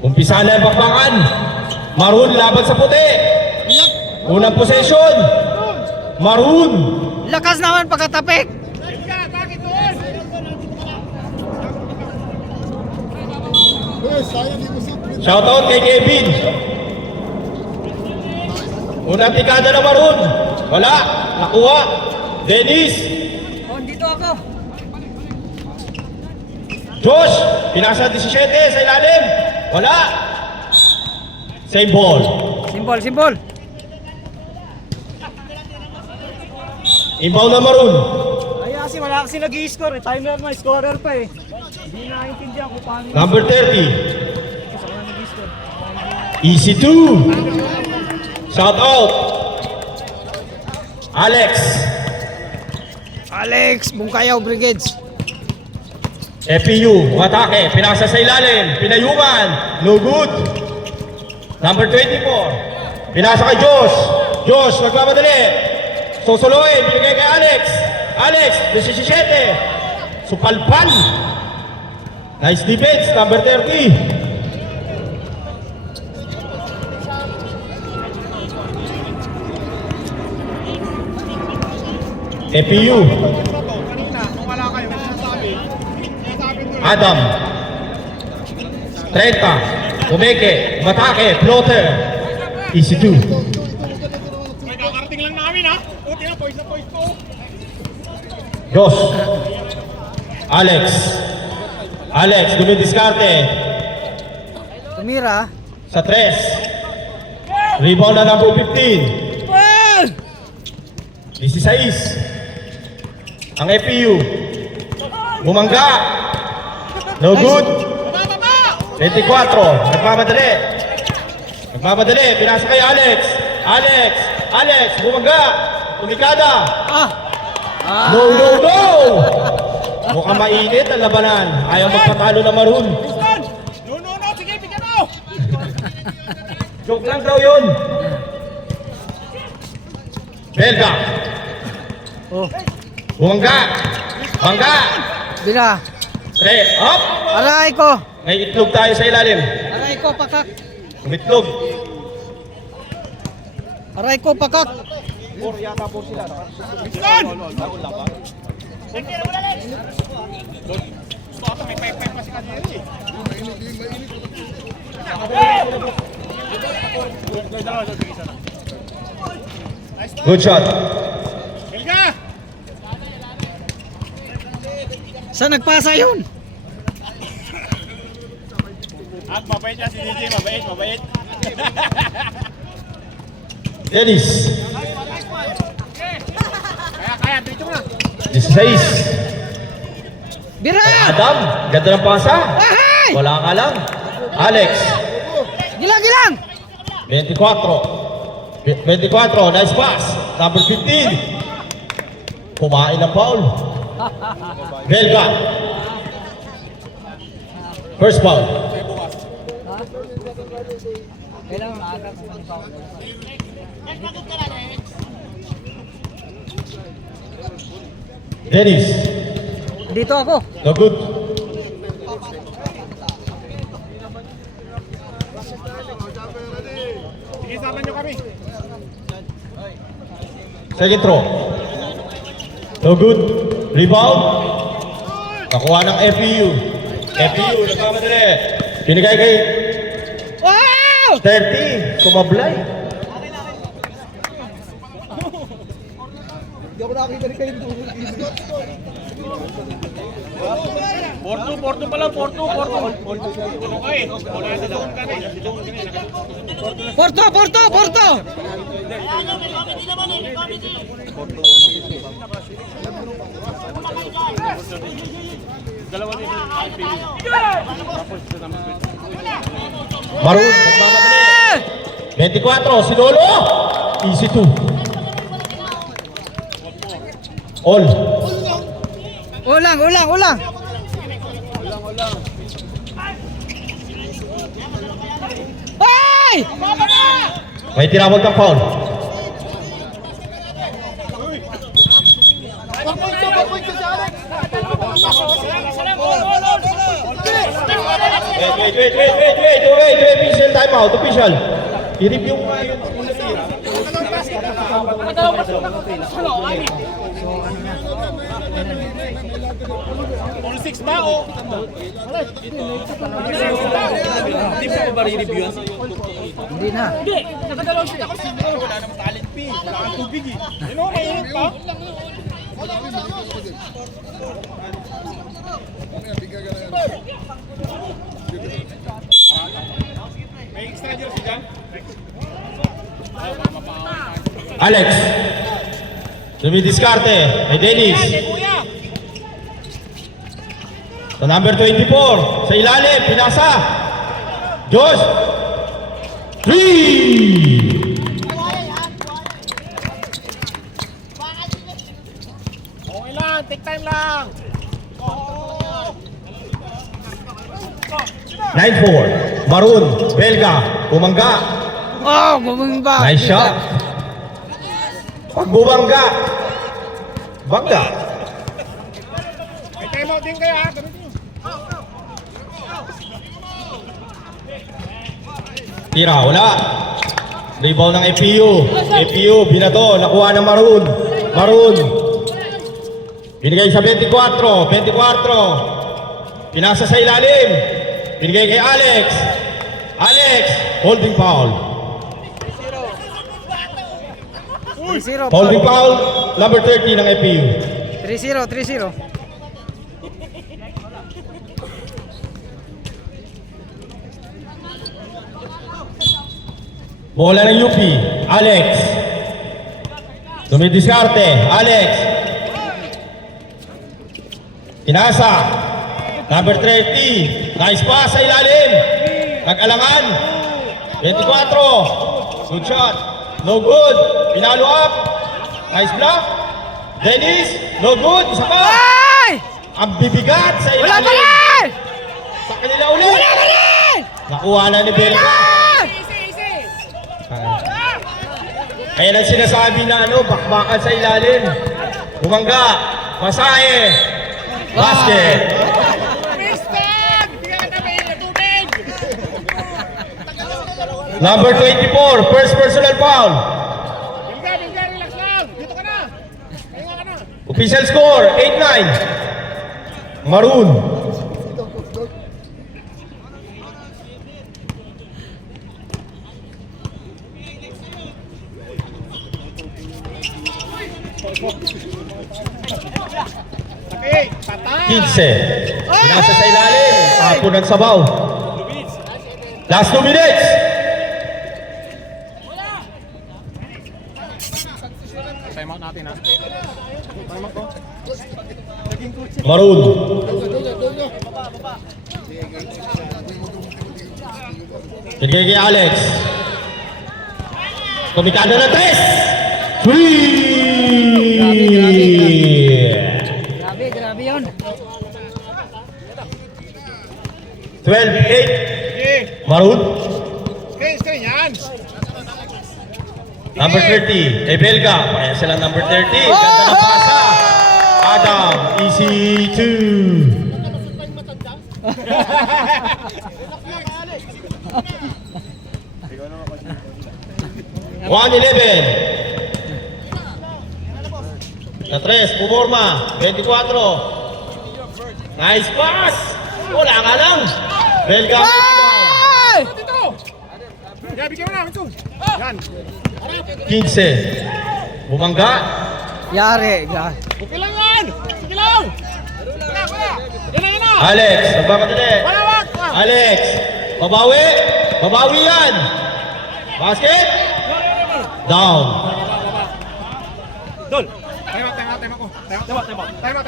Umpisa na ang bakbakan. Maroon laban sa puti. Unang possession. Maroon. Lakas naman pagkatapik. Shoutout kay Kevin. Unang tikada na Maroon. Wala. Nakuha. Dennis. Oh, dito ako. Josh. Pinasa 17 sa ilalim. Wala. Same ball. Simbol. Inbound na Maroon. Ay, kasi wala kasi nag-i-score eh. Timer na, scorer pa eh. Hindi naiintindihan kung paano. Number 30. Saka nag-i-score. Easy 2. Shout out. Alex. Bungkayaw Brigades. FPU, atake, pinasa sa ilalim, pinayungan, no good. Number 24, pinasa kay Josh. Josh, nagmamadali. Susuluin, binigay kay Alex, 17. Supalpal. Nice defense, number 30. FPU. Adam. 30. Umeke. Matake. Floater. Easy 2. May kakarating lang namin ha. Puti na, poise ko. Josh. Alex. Dumidiskarte. Tumira. Sa 3. Rebound na number 15. 16. Ang FPU. Bumangga. No good. 24. Nagmamadali. Pinasa kay Alex. Bumangga. Tumikada. No. Mukhang mainit ang labanan. Ayaw magpatalo na Maroon. No. Sige, bigyan mo. Joke lang daw yun. Belga. Bumangga. Bila. Up. Aray ko. May itlog tayo sa ilalim. Aray ko, pakak. Umitlog. Good shot. Belga. Saan nagpasa yun? At mabait niya si DJ, mabait. Dennis. Kaya, dito mo na. 16. Bira! Adam. Ganda ng pasa. Ahay! Wala ka lang. Alex. Gilang! 24. Nice pass. Number 15. Kumain ng foul. Belga. First foul. Kailangan maaga kung Dennis. dito ako. No good. Sige, saban nyo kami. Second throw. No good. Rebound. Nakuha ng FPU. Nagmamadali. Pinigay kay Wow! 30. Sumablay. Porto pala, Porto. Okay, wala sa doon kami. Porto! Dalawa dito. Maroon. Nagmamadali. 24. Si Lolo. Easy 2. All. Ulang. Ay! May tinawag ng foul. Wait. Official timeout, official. I-review mo nga yung unang tira. All 6 ba o? Hindi mo ba i-review yan? Hindi na. Hindi, nakadalaw siya. Wala namang talent fee. Wala kang tubig eh. Ano, mainit pa? May extra jersey dyan? Alex. Dumidiskarte. Kay Dennis. Hey, kuya! Sa number 24. Sa ilalim. Pinasa. Josh. 3. Okay lang, take time lang. 9-4. Maroon. Belga. Bumangga. Oh, bumangga. Nice shot. Pag bumangga. Bangga. May time out din kayo ha. Tira. Wala. Rebound ng APU. APU. Binato. Nakuha ng Maroon. Maroon. Binigay sa 24. 24. Pinasa sa ilalim. Binigay kay Alex. Alex. Holding foul. 3-0. Holding foul. Number 30 ng APU. 3-0. Bola ng UP. Alex. Dumidiskarte. Alex. Pinasa. Number 30. Nice pass sa ilalim. Nag-alangan. 24. Good shot. No good. Pinalo up. Nice block. Dennis. No good. Isa pa. Ay! Ang bibigat sa Wala ilalim. pa rin! Sa kanila ulit. Wala pa rin! Nakuha na ni Belga. Kaya lang sinasabi na bakbakan sa ilalim. Bumangga. Masahe. Basket. Number 24, first personal foul. Bilga, relax lang. Dito ka na. Kaya ka na. Official score, 8-9. Maroon. Okay, patay. 15. Pinasa sa ilalim. Hapon ng sabaw. Last 2 minutes. Time out natin ha. Maroon. Bigay kay Alex. Kumikado na 3. 3. Grabe yun. 12-8. Maroon. Screen yan. Number 30. Kay Belga. Kaya sila number 30. Ganda ng pasa. Adam. Easy 2. 1-11. Na 3. Pumorma. 24. Nice pass. Wala ka lang. Belga. Dito. Yan, bigyan mo na. Ito. Yan. 15. Bumangga. Yari. Okay lang yan. Sige lang. Yan na. Alex. Nagmamadali. Wala, wag. Alex. Babawi. Babawi yan. Basket. Down. Dol. Time out ko. Time out.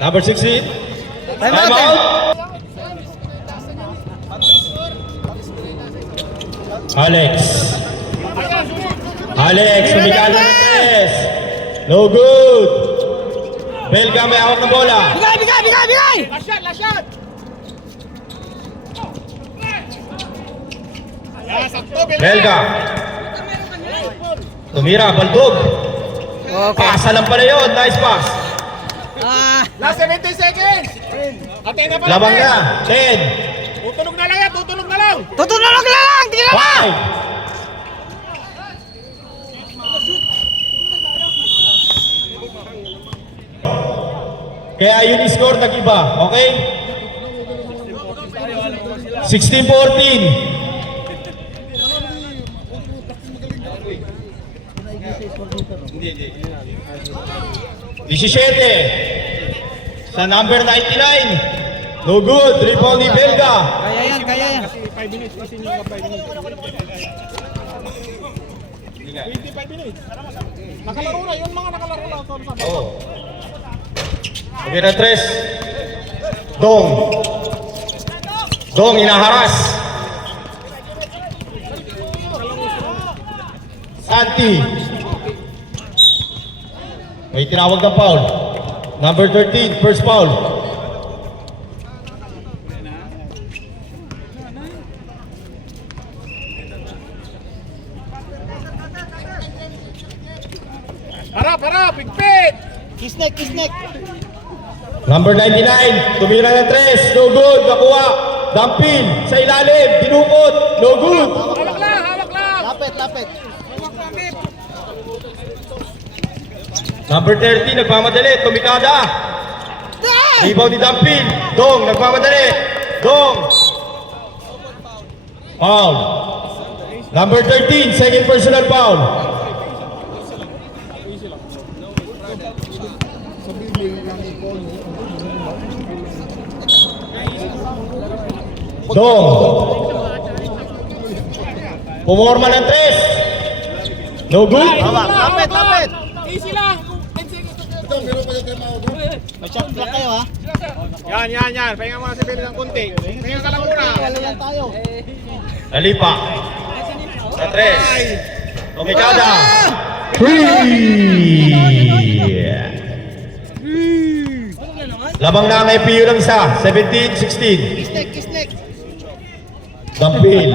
Number 16. Time out. Alex. Alex, sumigalo ng test. No good. Belga may hawak ng bola. Bigay! Last shot. Yes, sakto, Belga. Tumira, baldog. Okay. Pasa lang pala yun. Nice pass. Ah, Last 70 seconds. Ate na pala. Labang ate. na. 10, Tutunog na lang yan, tutunog na lang. Tutulog lang! Tingnan na! 5. Kaya yung score nag-iba, okay? 16-14. 17 sa number 99. No good. Rebound ni Belga. Kaya yan, kaya yan. 5 minutes kasi nyo ka 5 minutes. 25 minutes. Nakalaro na, yun mga nakalaro na. Oh. Okay na, Tres. Dong. Dong, inaharas. Santi. May tinawag ng foul. Number 13, first foul. Para, pigpit! Kisnek, kisnek. Number 99, tumira ng tres. No good, nakuha. Dampin, sa ilalim, dinukot. No good. Hawak lang, hawak lang! Lapit, lapit. Number 30, nagmamadali, tumikada. Rebound ni Dampin. Dong, nagmamadali. Dong. Foul. Number 13, second personal foul. Dong. Pumorma ng tres. No good. Lapit, lapit. Easy lang! May shot clock kayo ha. Yan. Pahinga mga si Billy ng kunti. Pahinga ka lang muna. Wala yan tayo. Nalipa. Sa tres. Tumikada. 3. Labang na ang IPU ng isa. 17-16. Kisnek, kisnek. Dampil.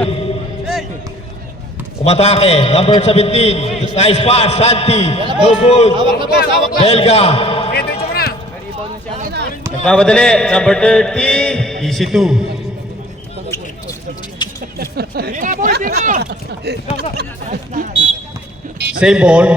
Umatake. Number 17. Nice pass. Santi. No good. Hawak na boss, hawak lang. Belga. Ito mo na. Nagpapadali. Number 30. Easy 2. Hindi na, boy, hindi na! Same ball.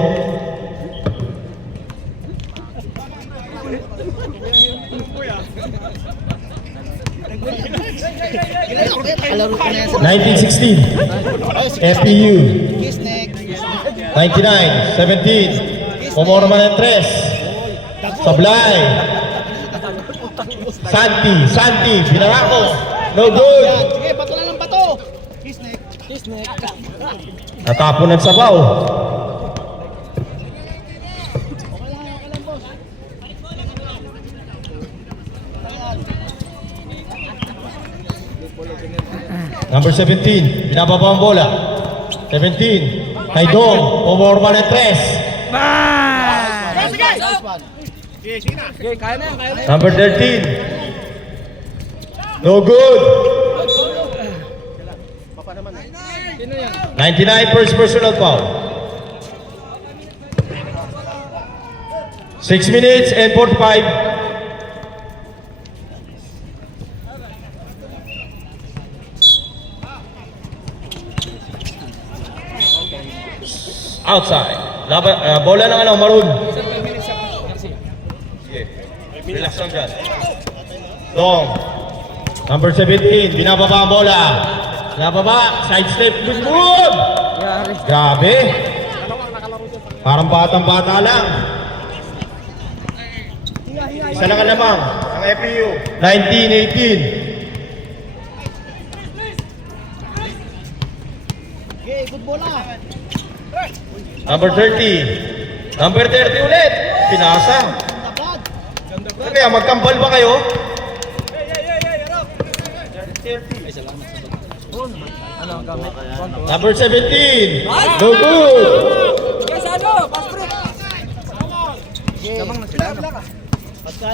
Kalaro ko na yan sa 1916. FPU. kisnek. 99. 17. Pumorma ng tres. Sablay. Santi. Binarako. No good. Sige, bato na ng bato. Kisnek. Kisnek. Natapon ng sabaw. Number 17, binababa ang bola. 17, kay Dong, pumorma ng tres. Sige na. Okay, kaya na yan, kaya na yan. Number 13, no good. 99, first personal foul. 6 minutes and 45. Outside. Bola ng ano, maroon. Sige. Relax lang dyan. Dong. Number 17, binababa ang bola. Binababa, side step, good move! Grabe. Parang batang-bata lang. Isa lang ang lamang, ang FPU. 19-18. Okay, good bola. Number 30. Number 30 ulit. Pinasa. Tapad. Kaya magkambal ba kayo? Number 17. No good. Kamang na sila.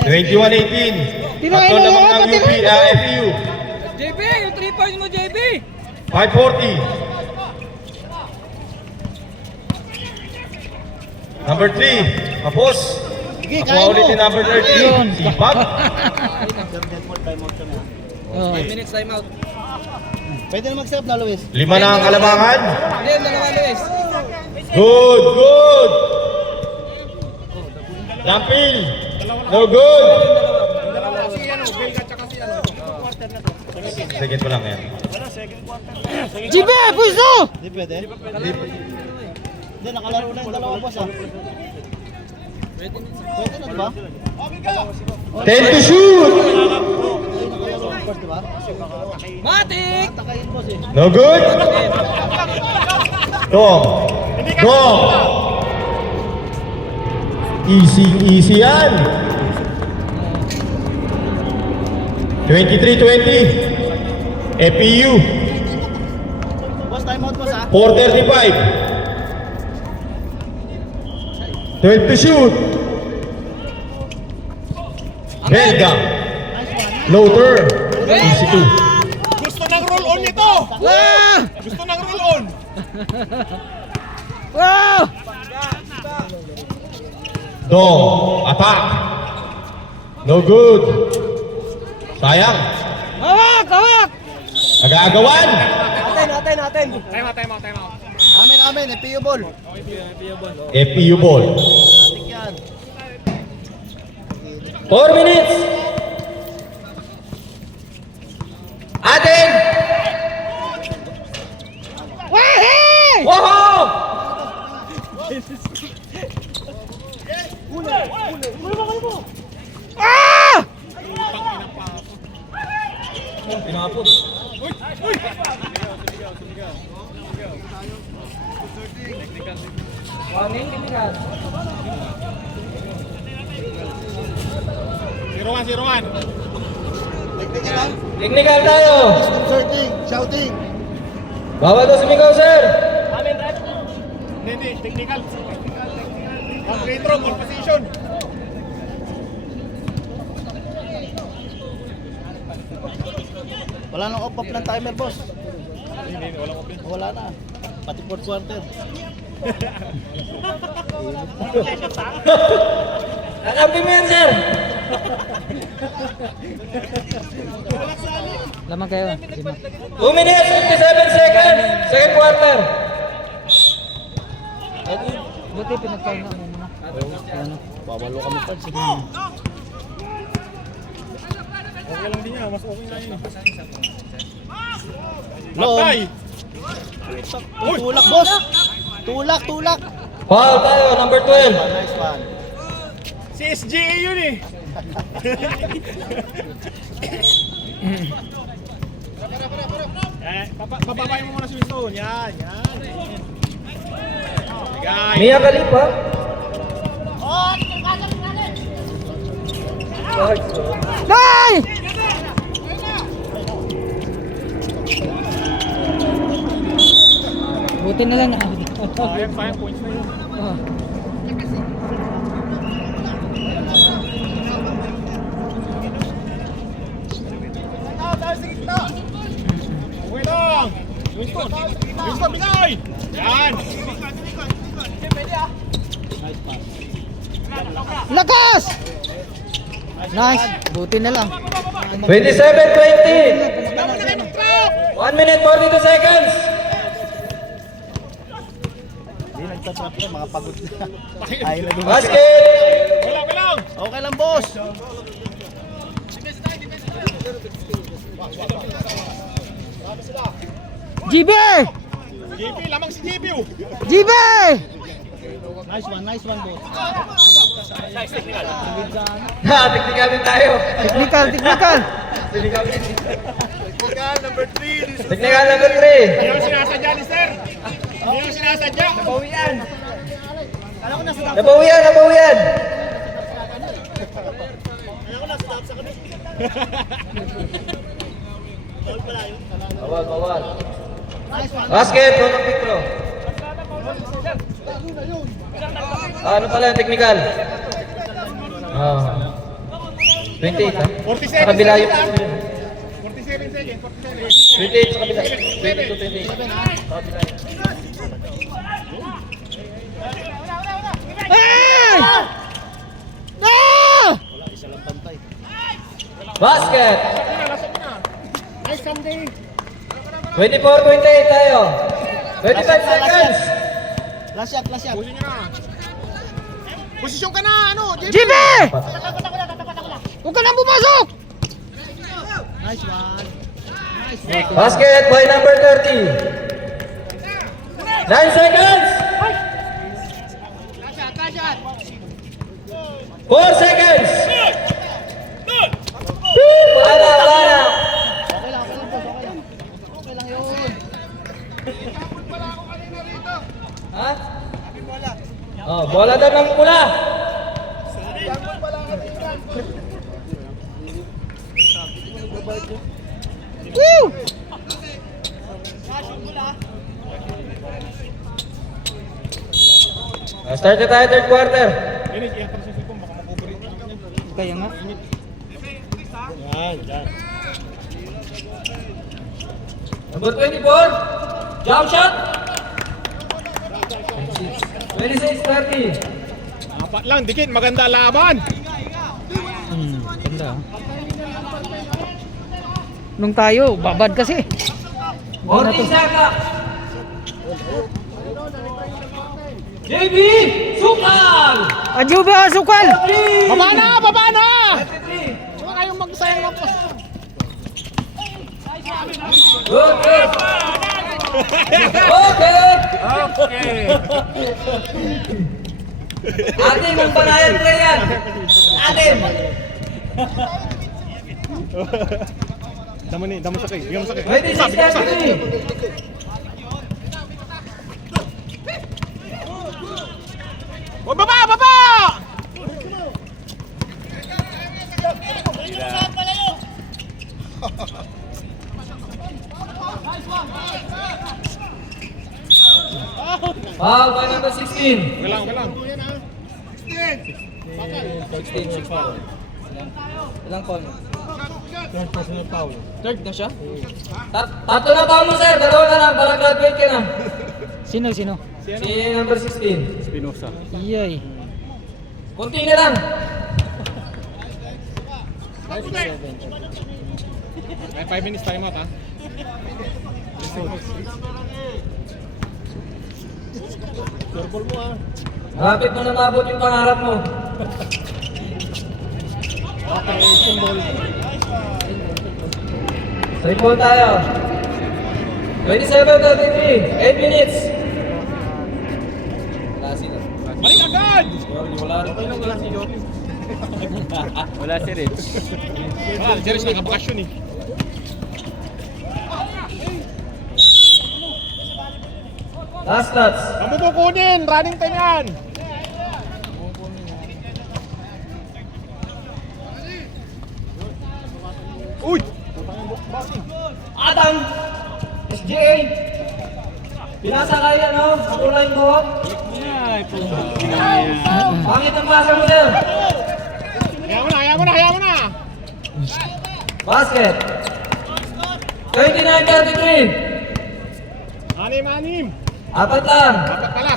21-18. Tatlo lamang ng UP, FPU. JB, yung 3 points mo, JB! 540. Number 3. Tapos. Sige, Ako kaya ulit mo. yung number 13. Sipag. Oh. 5 minutes time out. Pwede na mag-serve na, Luis. 5 na ang kalamangan. Hindi, dalawa Luis. Good, good. Dampil. No good. Second pa lang yan. JB, puso! Hindi pwede. Hindi, nakalaro na yung dalawa, boss, ah. Pwede na, diba? 10 to shoot. Nakalaro ng first, diba? Matik! Takayin, boss, eh. No good. Dong. Dong. Easy, easy yan. 23-20. FPU. Boss, time out, boss, ah. 4:35. 12 to shoot. Belga. Loader. Easy 2. Gusto ng roll on nito! Ah! Gusto ng roll on! Wow! Dong. Attack. No good. Sayang. Hawak! Hawak! Nag-aagawan. Time out. Amen, FPU ball. FPU ball. Atik yan. 4 minutes. Atin. Wahey! Wow! Ah! Pinapot. Zero one. Technical, ah. Technical tayo. Inserting, shouting. Bawal daw sumigaw, sir. Hindi, technical. One free throw, ball position. Wala nang off ng timer, boss. Wala na. Pati fourth quarter. Hanapin mo yan, sir. Lamang kayo. 2 minutes, 57 seconds. Second quarter. Buti pinagkain na muna. Pawalo kami pa. Sige. Okay lang din yan, mas okay na yun. Long. Patay! Tulak, boss. Tulak. Foul tayo, number 12. Nice one. Si SGA yun eh! Pababayin mo muna si Winston. Yan. Guys. Mia Khalifa. Nay! Buti na lang. Ayan, 5 points na yun. Okay lang! Winston, bigay! Yan! Lakas! Nice. Buti na lang. 27-20. 1 minute, 42 seconds. Hindi nagtatrap na, mga pagod na. Ayaw na dumating. Basket. Okay lang! Okay lang, boss. JB! JP, lamang si JP oh! JB! Nice one, boss. Technical din tayo. Technical. Technical number 3. Technical number 3. Hindi yung sinasadya ni sir! Hindi yung sinasadya! Nabawian. Bawal. Basket, total pick throw. Ano pala yung technical? 28 ha? 47 Sa kabila yung... 47 seconds. 28 sa kabila. 22 to 28. Hey! Ah! Isa lang pantay. Basket. Nice Sunday. 24-28 tayo. 25 seconds. Last shot, last shot. Pusin nyo na. Posisyon ka na, ano, JB! JB! Huwag ka nang pumasok! Nice one. Basket by number 30. 9 seconds. 4 seconds. Wala. Okay lang, boss. Okay lang. Okay lang yun. Ha? Oh, bola daw ng pula. Woo! Start na tayo third quarter. Inis, ihatang sa sipong, baka makukurin. Kaya nga. Yan, yan. Number 24. Jump shot. 26-30. Apat lang, dikit, maganda laban. Ganda. Nung tayo, babad kasi. 40 seconds. JB! Sukal! Ajuba, sukal! Baba na, baba na! 23. Huwag kayong magsayang ng pas. Good, good. Okay. Ating ang panayan ko yan. Ating. Damo sakay, bigyan mo sakay. 26-30. O, baba, baba! Foul by number 16. Galang, galang. 16. Ilang call? Third na siya? Tatlo na taon mo, sir. Dalawa na lang para graduate ka na. Sino? Si number 16. Spinoza. Iyay. Kunti na lang. May 5 minutes time out, ha? Surbol mo, ha? Malapit mo na mabot yung pangarap mo. Triple tayo. 27-33. 8 minutes. Wala sila. Balik agad! Wala si Rich. Wala, si Rich nakabakasyon, eh. Last touch. Ang mo kukunin, running time yan. Uy! Adam! SGA! Pinasa kaya, no? Ang kulay mo. Pangit ang pasa mo, sir. Hayaan mo na! Basket. 29-33. Anim. Apat lang. Dapat pala.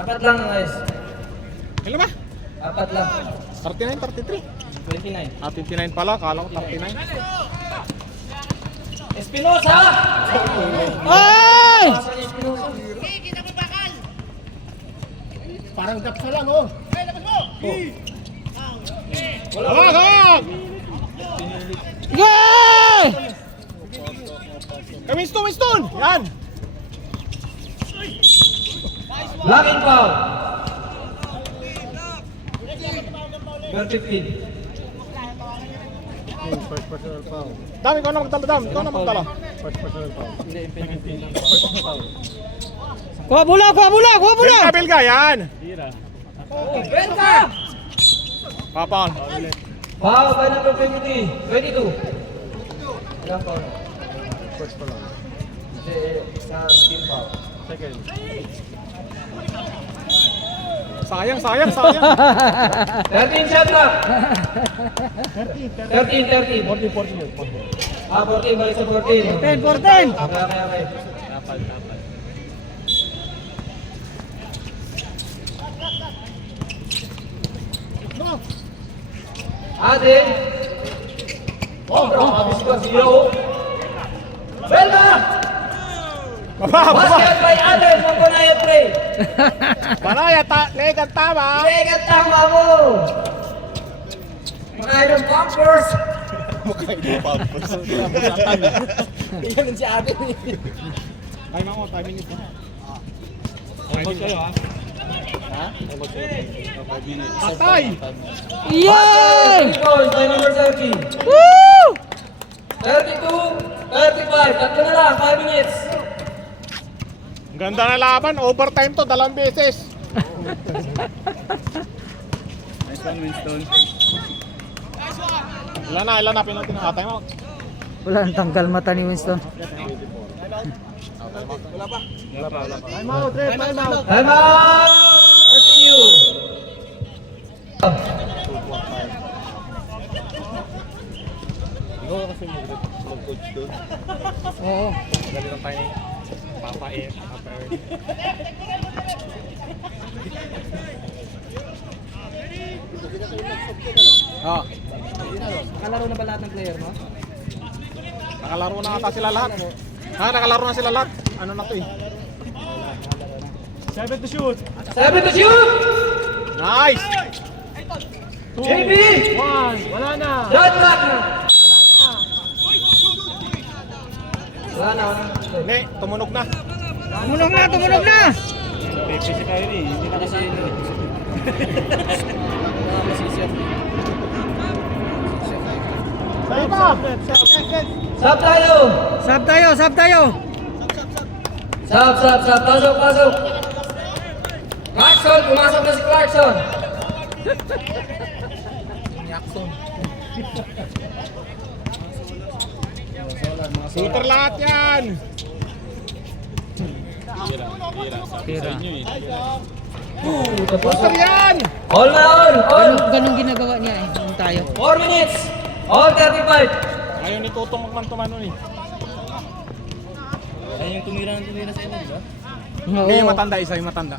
Apat lang, guys. Kailan ba? Apat lang. 39, 33. 29. 29 pala, kala ko 39. Espinosa! Ay! Pasa ni Espinosa. Parang gaps na lang, oh. Wala! Yay! Winston! Yan! Blocking foul. Number 15. Dami, ikaw na magdala. Kuha bola! Belga, yan! Belka! Papal. Foul by number 22. Ilang foul? First pa lang. Sa team foul. Second. Sayang. 13 shot clock. 13. 40. 14, balik sa 14. 10-14. Okay. Adin. Oh, grabe si Casio. Belma! Basket by Allen, Mangkunaya Pre. Banaya, leg ang tama. Legat tama mo. Mga ilang bumpers. Iyan si ate. Ay, mamo, timing ito. Timing kayo, ha? Patay! Yay! 3 points by number 30. Woo! 32, 35. Tatlo na lang, 5 minutes. Ang ganda na laban, overtime to, 2 beses. Nice one, Winston. Ilan na, penalty na. Time out. Wala nang tanggal mata ni Winston. Time out, Red, time out. Time out! Continue. Ikaw kasi mag-coach doon. Oo. Galing lang tayo ni Papa Ed. Oh, Nakalaro na ba lahat ng player mo? nakalaro na ata sila lahat. Ha, nakalaro na sila lahat. Ano na to eh? 7 to shoot. 7 to shoot! Nice! JB! 1, wala na. John Wagner! Wala na. Hindi, tumunog na. Tumunog na, tumunog na! Pepe si Kyrie, hindi na kasi Sab tayo! Sab tayo, sab tayo! Sab. Pasok. Clarkson, pumasok na si Clarkson. shooter lahat yan. Tira. Shooter yan. All na all. Ganun ginagawa niya eh, yung tayo. 4 minutes. All 35. Ayaw ni Tutong magmantumano eh. Ayun yung tumira sa inyo, di ba? Hindi, yung matanda, isa yung matanda.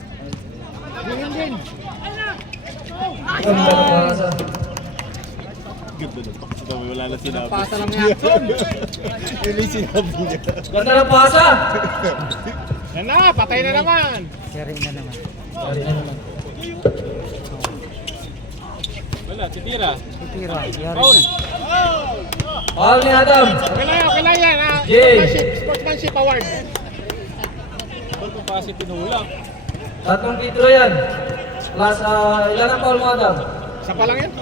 Wala na sinabi. Pasa lang yan. Yun yung sinabi niya. Ganda ng pasa. Yan na, patay na naman. Sharing na naman. Wala, si Tira. Tira, yari Paul. na. All ni Adam. Okay lang yan ha. Jay. Sportsmanship award. Ba't pa kasi tinulang? 3 titro yan. Plus, ilan ang foul mo, Adam? Isa pa lang yan? 4.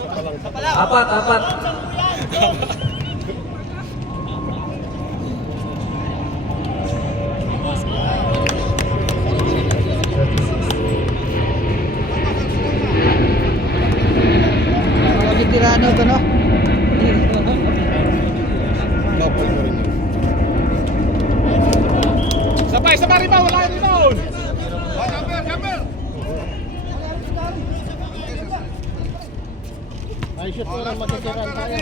Mga veterano to, no? Isa pa rin ba? Wala rin doon. Ay, shoot ko lang matitiran tayo.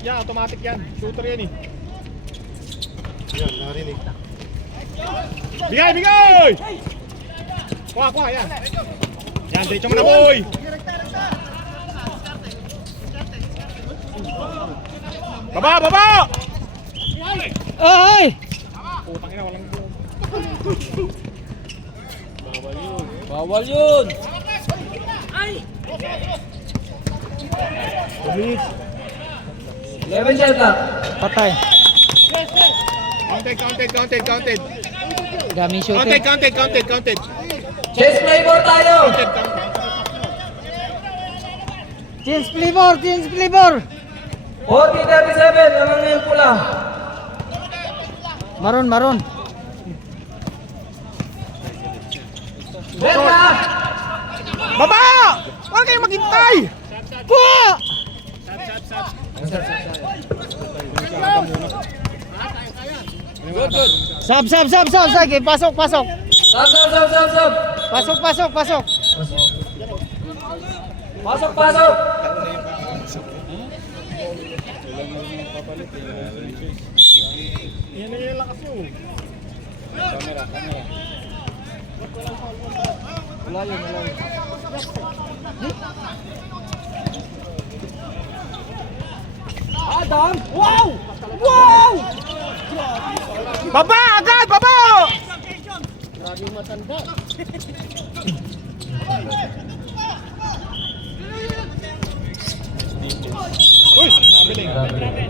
Yeah, automatic yan. Shooter yan eh. Yan, narinig. Bigay! Kuha, yan. Yan, diretso mo na, boy! Baba! Ay! Putang ina, walang goal. Bawal yun. 11 shot lang. Patay. Counted. Daming shooting. Counted. Chase flavor tayo. Change flavor! 40-37, naman yung pula. Maron. Berta! Baba! Huwag kayong maghintay! Kuha! Good. Sab! Sige, pasok! Sab. Pasok! Pasok. Yan na yung lakas nyo. Adam! Wow! Wow! Baba! Agad! Baba!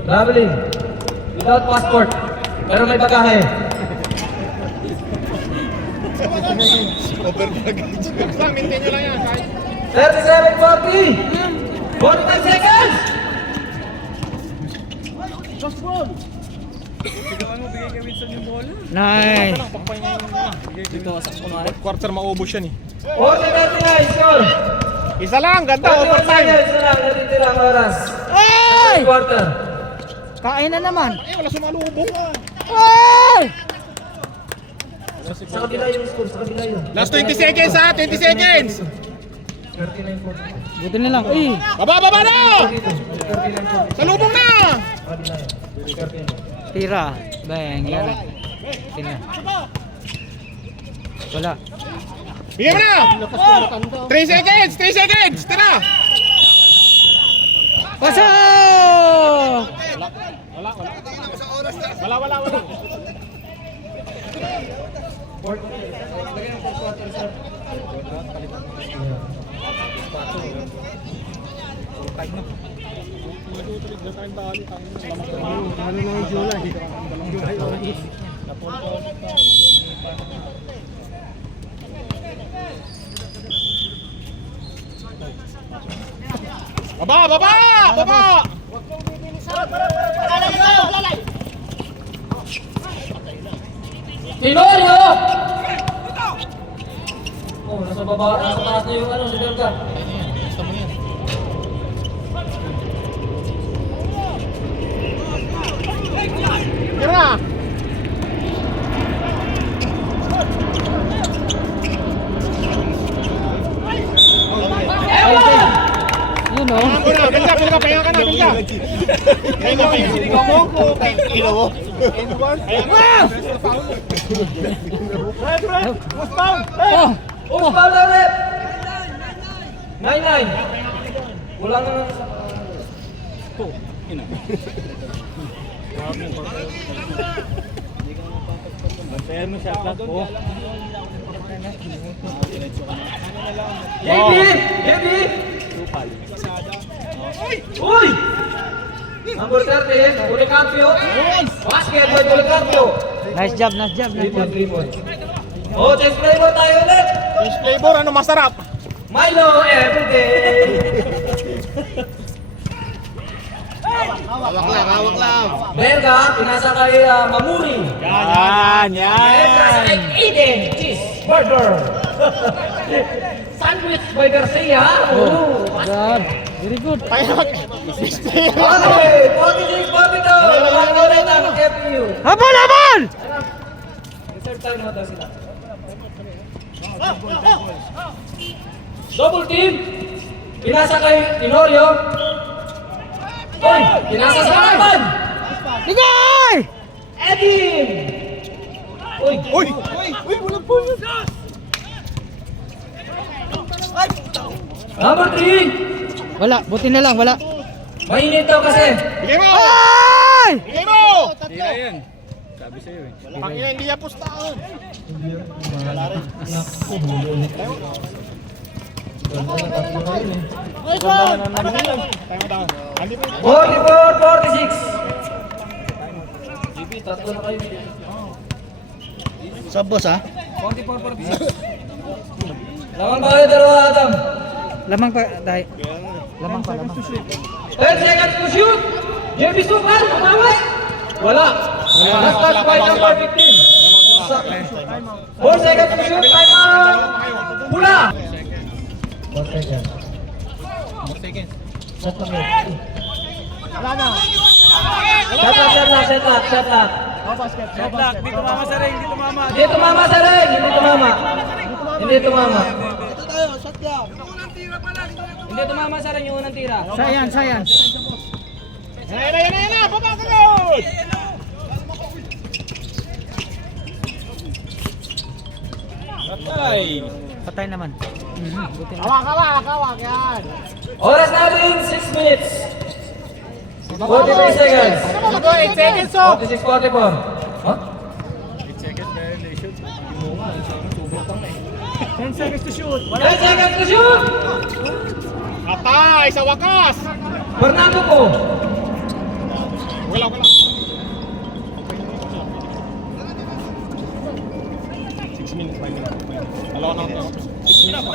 Traveling. Without passport. Pero may bagahe. Lang, maintain nyo lang yan. 37-40! 45 seconds! Nice. Quarter maubos yan eh. 40-39 score! Isa lang, ganda, 41 overtime. seconds na lang natitira ang oras. Ay! Quarter. Kain na naman. Eh, wala sumalubong. Ay! Sa kabila yung score, sa kabila yun. Last 20 seconds ha, 20 seconds. 39-40. Buti na lang. Uy! Baba na! Salubong na! Tira. Bang. Yan. Tingnan. Wala. Bigyan mo na! 3 seconds! 3 seconds! Tira! Pasok! Wala. Baba! Tinorio! Oh, nasa baba, nasa taas na yung ano, si Delga. Tira! Yun o. Bilga, pahinga ka na, Bilga. Pahinga. Oh! Oh, foul na ulit! 9-9. Kulang na JB! JB! Uy! Number 30, Policarpio. Basket by Policarpio. Nice job, nice job, nice job. Oh, chest flavor tayo ulit. Fish flavor, ano masarap? Milo everyday. Hawak lang. Berga, pinasa kay Mamuri. Berga sa kay Eden Cheeseburger. Sandwich by Garcia. Oh. God. Very good. Okay, 46-42. Walang ulit ang FPU. Habol, habol! Third time na daw sila. Double team. Pinasa kay Tenorio. Oy, pinasa sa harapan. Ligay! Edin. Uy. Number 3. Wala, buti na lang, wala. Mainit daw kasi. Bigay mo! Ay! Bigay mo! Tira yan. Sabi sa'yo eh. Pangina, hindi yan pustahan. Tayo down. 44-46. GB, tatlo na kayo. Sa boss ha? 44-46. Laman ba kayo dalawa, Adam? Lamang pa, tayo. Lamang pa, lamang. 10 seconds to shoot! JB Sukal, kumaway! Wala! Last touch by number 15. 4 seconds to shoot, time out! Pula! 4 seconds. Shot lang yun. Shot lock. Di tumama sa ring, di tumama. Hindi tumama sa ring, hindi tumama. Hindi tumama sa ring yung unang tira. Sayan. Yan na! Baba ka doon! Patay naman. Hawak yan. Oras natin, 6 minutes. 43 seconds. 8 seconds oh. 46, 44. Huh? 10 seconds to shoot. 10 seconds to shoot! Atay! Sa wakas! Fernando po. Wala. 6 minutes, 5 minutes. Dalawa na ako. 6 minutes.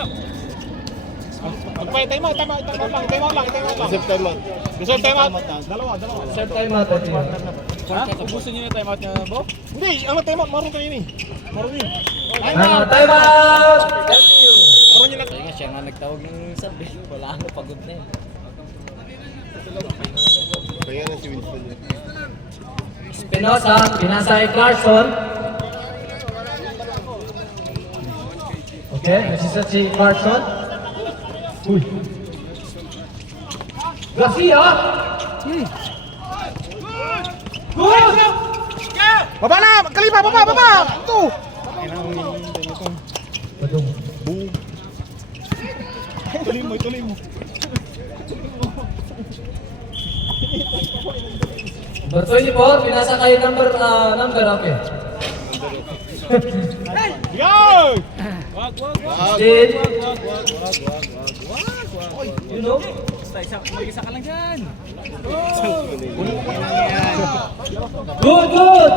Time out lang. Reserve time out. Reserve time out. Dalawa. Serve time out. Gusto niyo yung time out niya, Bo? Hindi, ang time out, maroon kayo ni. Maroon yun. Time Time out! out! LCU. Maroon yun lang. Siya nga nagtawag ng sabi. Wala ako, pagod na yun. Espinosa, pinasa kay Clarkson. Okay, nagsiset si Clarkson. Uy. Garcia! Good! Baba na! Kalima! Baba! Ito! Tuloy mo. Number 24, pinasa kay number, okay. Yo! Still. You know? Good!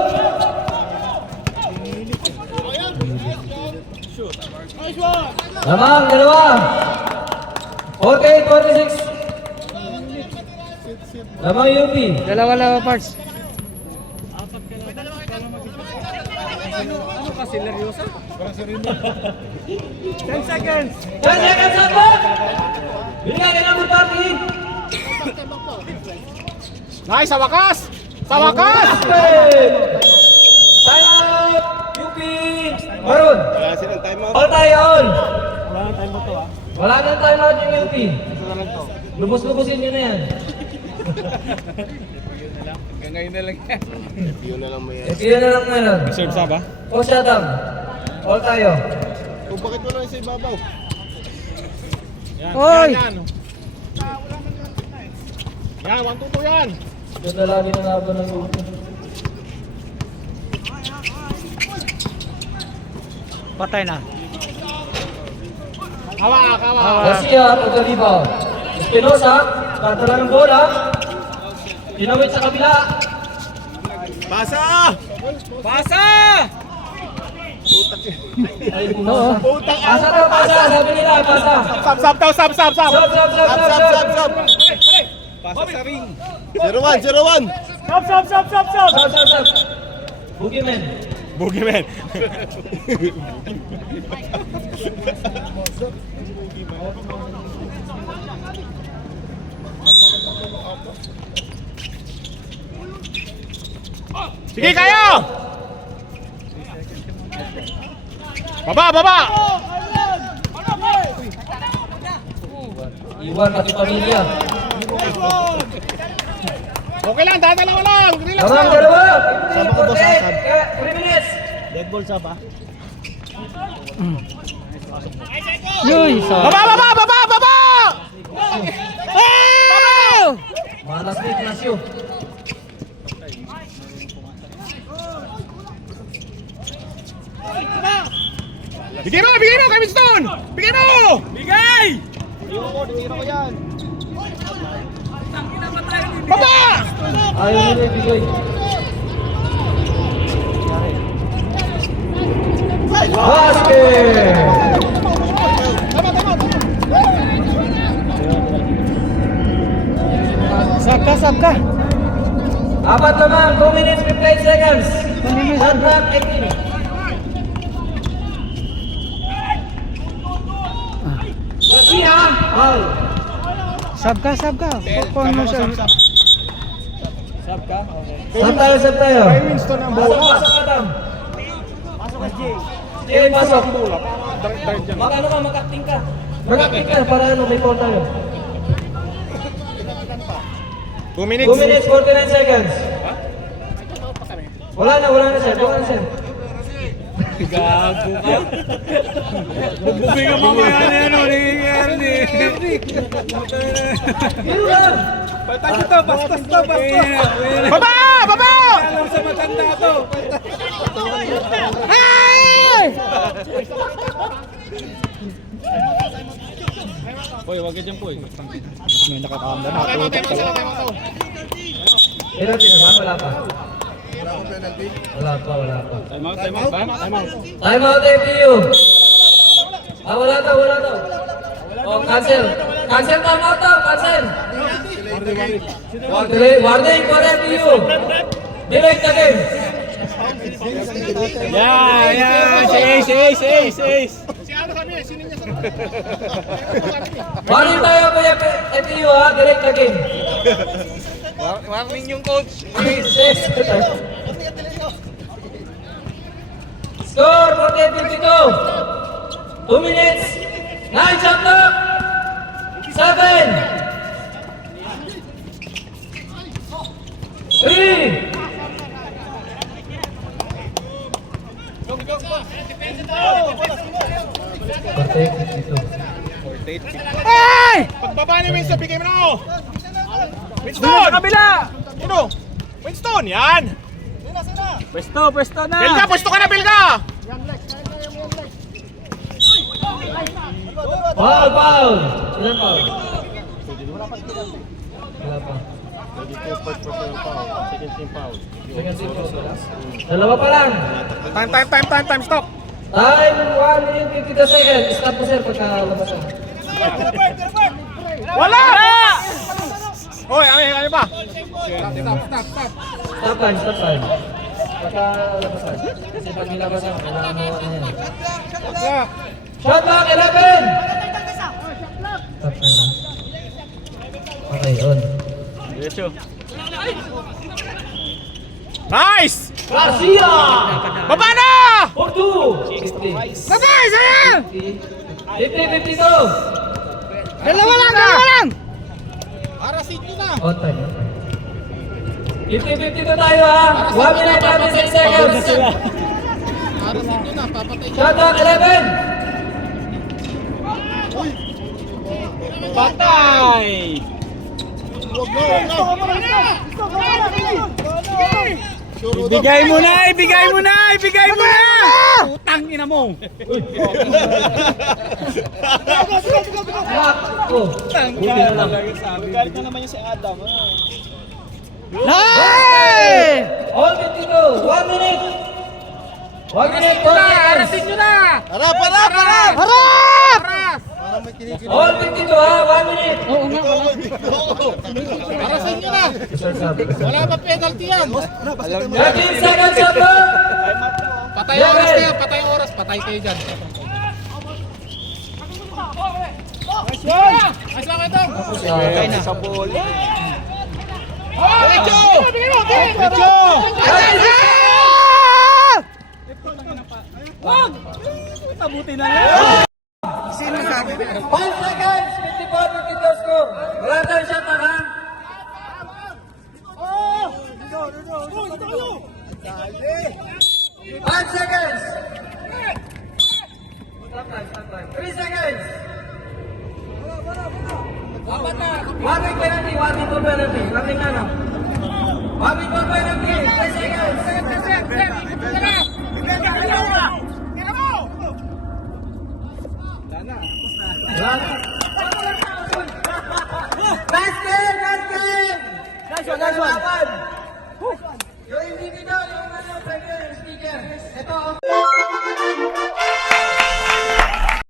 Lamang, dalawa. 48, 46. Lamang UP. Dalawa parts. 10 seconds. 10 seconds ako! Binigay ka number 30. Nice! Sa wakas! Sa wakas! Time out! UP! Maroon! Wala silang time out. All tayo on! Wala na time mo to ah. Wala nang time out yung UP. Lubos-lubosin nyo na yan. Yun na lang meron. Reserve sa ba? O shut up. All tayo. Kung bakit wala sa ibabaw? Yan, Oy! yan. Yan, 1-2 yan. Ito na lagi na laban ng UP. Patay na. Hawak! Garcia, pagkalibaw. Espinosa, katala ng bola. Tinawid sa kabila. Pasa! Ay, pasa daw, pasa. Sabi nila, pasa. Sab! Sab. Pasa sa ring. 0-1! Sab. Boogeyman. Boogeyman. Sige kayo! Baba! Iwan pati pamilya. Okay lang, dadalawa lang. Relax Lamang lang. dalawa. 3 minutes. Dead ball sa ba? Yoy! Baba! Malas ni Ignacio. Bigay mo kay Winston! Bigay mo! Bigay! Baba! Ayaw nila ibigay. Basket! Sabka! Apat naman, 2 minutes 58 seconds. Shot clock 18. Garcia, foul. Sabka! Pokon mo siya. Sab tayo. Kay Winston ang bola. Pasok, Adam. Jay, pasok. Direct dyan. Mag-ano ka, mag-acting ka. Mag-acting ka para ano, may foul tayo. 2 minutes. 2 minutes 49 seconds. Wala na sir. Gago ka. Bubugay ka mamaya na yan, ni Ernie. Basta ito, bastos to, bastos. Baba! Baba! Alam sa matanda to. Poy, wag ka dyan, Poy. May nakakanda na. Penalty na ba? Wala pa. Wala pa. Time out ba? Time out FPU. Wala to. Oh, cancel. Cancel time out to. Cancel. Warning for FPU. Delete the game. Ace. Warning tayo po yung FPU ha. Delete the game. Warning yung coach. Score 48-52. 2 minutes. 9 shot clock. 7. 3. Pagbaba ni Winston, bigay mo na ako. Doon Winston! sa kabila! Sino? Winston, yan! Pwesto na! Belga, pwesto ka na, Belga! Foul. Ilan foul? Wala pa. Second team foul. Dalawa pa lang. Time, stop! Time 1 minute 52 seconds. Stop po sir pagkalabas na. Wala! Hoy, ano ba? Stop time. Pagkalabas na. Kasi pag nilabas na, kailangan mo ano yan. Shot clock 11! Stop time na. Okay, on. Nice! Garcia! Baba na! For 2! 50. Sabay, sayang! 50-52! Dalawa lang! On time. 50-52 tayo ha! 1 minute 36 seconds! Shot clock 11! Patay! Ibigay mo na! Utang ina mo! Oh, buti na lang. Galit na naman yung si Adam. All 52! 1 minute! 1 minute 4 seconds! All 52 ha! 1 minute! Wala pa penalty yan! 13 seconds shot clock! Patay ang oras kayo, patay kayo dyan. Ayos lang ito! Sa bola. Diretso! Tabuti na lang. 5 seconds! 54-52 score! Wala tayong shot ha! 5 seconds! 3 seconds! Warning penalty, warning for penalty. Warning na. Warning for penalty. 3 seconds. Last game! Nice one. Yung individual, yung speaker. Ito.